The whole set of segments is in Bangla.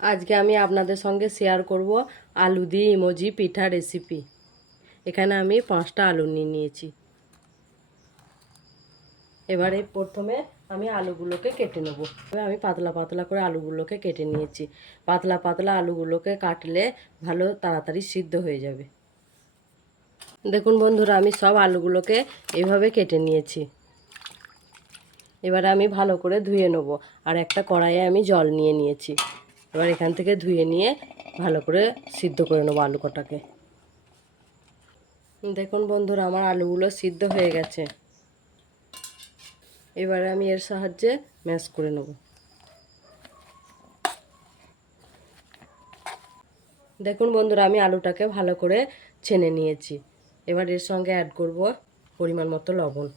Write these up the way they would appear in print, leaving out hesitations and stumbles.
আজকে আমি আপনাদের সঙ্গে শেয়ার করব আলু দিয়ে ইমোজি পিঠা রেসিপি। এখানে আমি 5টা আলু নিয়ে নিয়েছি। এবারে প্রথমে আমি আলুগুলোকে কেটে নেব। আমি পাতলা পাতলা করে আলুগুলোকে কেটে নিয়েছি। পাতলা পাতলা আলুগুলোকে কাটলে ভালো তাড়াতাড়ি সিদ্ধ হয়ে যাবে। দেখুন বন্ধুরা, আমি সব আলুগুলোকে এইভাবে কেটে নিয়েছি। এবারে আমি ভালো করে ধুয়ে নেব। আর একটা কড়াইয়ে আমি জল নিয়ে নিয়েছি। এবার এখান থেকে ধুয়ে নিয়ে ভালো করে সিদ্ধ করে নেবো আলু কটাকে। দেখুন বন্ধুরা, আমার আলুগুলো সিদ্ধ হয়ে গেছে। এবারে আমি এর সাহায্যে ম্যাশ করে নেব। দেখুন বন্ধুরা, আমি আলুটাকে ভালো করে ছেনে নিয়েছি। এবার এর সঙ্গে অ্যাড করব পরিমাণ মতো লবণ,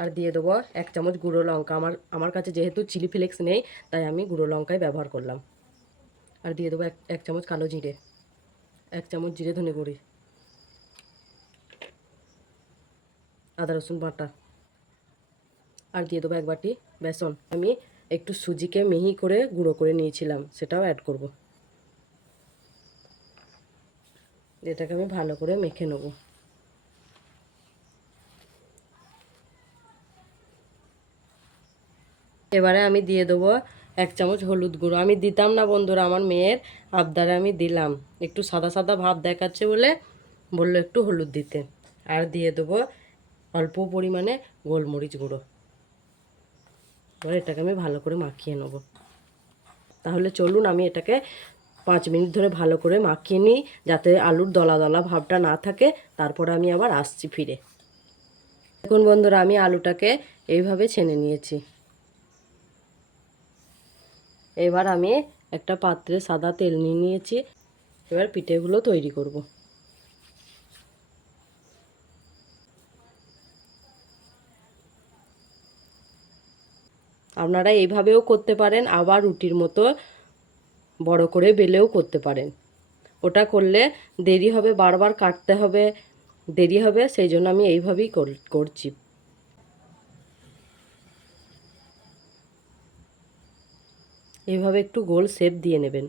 আর দিয়ে দেবো 1 চামচ গুঁড়ো লঙ্কা। আমার কাছে যেহেতু চিলি ফ্লেক্স নেই, তাই আমি গুঁড়ো লঙ্কাই ব্যবহার করলাম। আর দিয়ে দেবো 1 চামচ কালো জিরে, 1 চামচ জিরে ধনে গুঁড়ি, আদা রসুন বাটা, আর দিয়ে দেবো 1 বাটি বেসন। আমি একটু সুজিকে মিহি করে গুঁড়ো করে নিয়েছিলাম, সেটাও অ্যাড করব। এটাকে আমি ভালো করে মেখে নেব। এবারে আমি দিয়ে দেবো 1 চামচ হলুদ গুঁড়ো। আমি দিতাম না বন্ধুরা, আমার মেয়ের আবদারে আমি দিলাম। একটু সাদা সাদা ভাব দেখাচ্ছে বলে বললো একটু হলুদ দিতে। আর দিয়ে দেবো অল্প পরিমাণে গোলমরিচ গুঁড়ো। এবার এটাকে আমি ভালো করে মাখিয়ে নেব। তাহলে চলুন আমি এটাকে 5 মিনিট ধরে ভালো করে মাখিয়ে নিই, যাতে আলুর দলা দলা ভাবটা না থাকে। তারপরে আমি আবার আসছি ফিরে। দেখুন বন্ধুরা, আমি আলুটাকে এইভাবে ছেনে নিয়েছি। এবার আমি একটা পাত্রে সাদা তেল নিয়ে নিয়েছি। এবার পিঠেগুলো তৈরি করব। আপনারা এইভাবেও করতে পারেন, আবার রুটির মতো বড় করে বেলেও করতে পারেন। ওটা করলে দেরি হবে, বারবার কাটতে হবে, দেরি হবে, সেই জন্য আমি এইভাবেই করছি। এইভাবে একটু গোল শেপ দিয়ে নেবেন।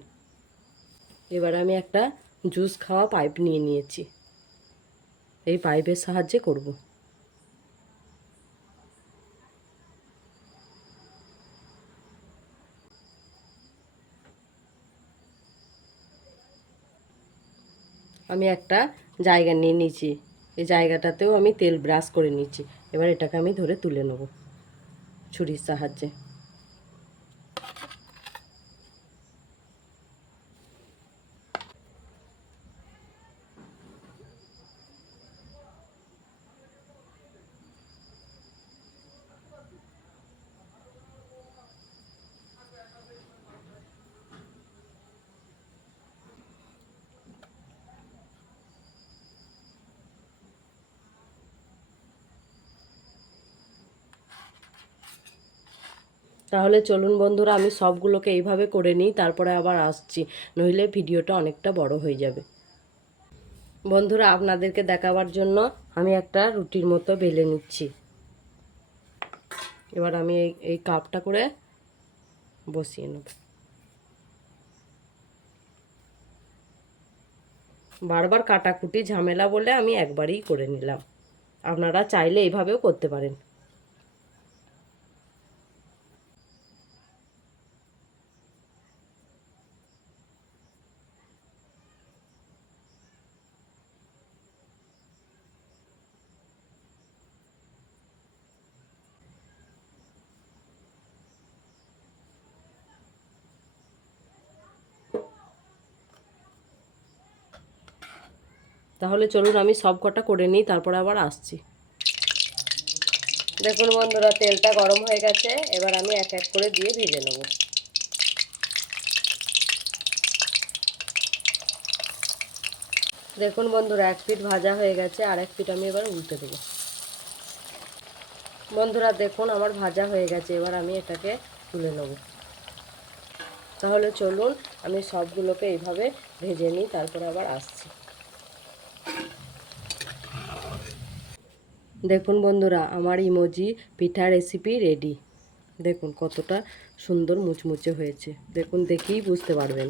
এবার আমি একটা জুস খাওয়া পাইপ নিয়ে নিয়েছি। এই পাইপের সাহায্যে করব। আমি একটা জায়গা নিয়ে নিয়েছি। এই জায়গাটাতেও আমি তেল ব্রাশ করে নিয়েছি। এবার এটাকে আমি ধরে তুলে নেব ছুরির সাহায্যে। তাহলে চলুন বন্ধুরা, আমি সবগুলোকে এইভাবে করে নিই, তারপরে আবার আসছি, নইলে ভিডিওটা অনেকটা বড় হয়ে যাবে। বন্ধুরা, আপনাদেরকে দেখাবার জন্য আমি একটা রুটির মতো বেলে নিচ্ছি। এবার আমি এই কাপটা করে বসিয়ে নেব। বারবার কাটাকুটি ঝামেলা বলে আমি একবারেই করে নিলাম। আপনারা চাইলে এইভাবেও করতে পারেন। তাহলে চলুন আমি সব কটা করে নিই, তারপরে আবার আসছি। দেখুন বন্ধুরা, তেলটা গরম হয়ে গেছে। এবার আমি এক এক করে দিয়ে ভেজে নেব। দেখুন বন্ধুরা, 1 পিঠ ভাজা হয়ে গেছে, আর 1 পিঠ আমি এবার উল্টে দেবো। বন্ধুরা দেখুন, আমার ভাজা হয়ে গেছে। এবার আমি এটাকে তুলে নেব। তাহলে চলুন আমি সবগুলোকে এইভাবে ভেজে নিই, তারপরে আবার আসছি। দেখুন বন্ধুরা, আমার ইমোজি পিঠা রেসিপি রেডি। দেখুন কতটা সুন্দর মুচমুচে হয়েছে। দেখুন, দেখেই বুঝতে পারবেন।